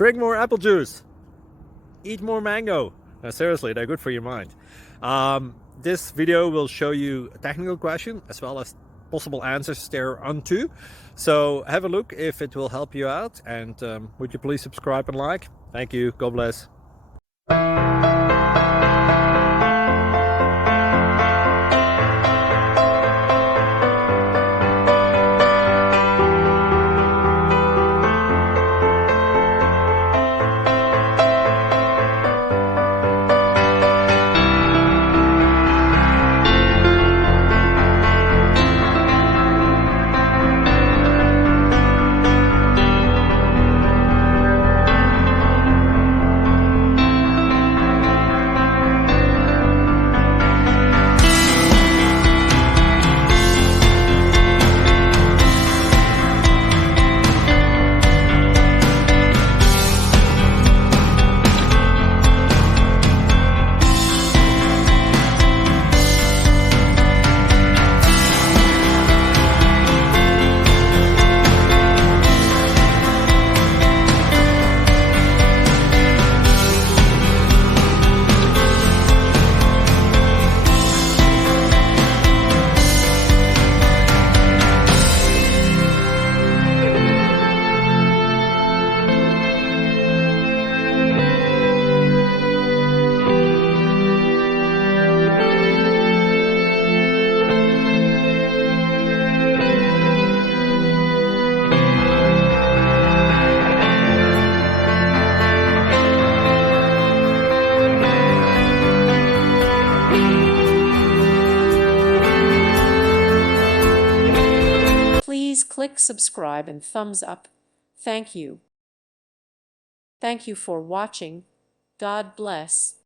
Drink more apple juice. Eat more mango. No, seriously, they're good for your mind. This video will show you a technical question as well as possible answers thereunto. So have a look if it will help you out, and would you please subscribe and like? Thank you. God bless. Please click subscribe and thumbs up. Thank you. Thank you for watching. God bless.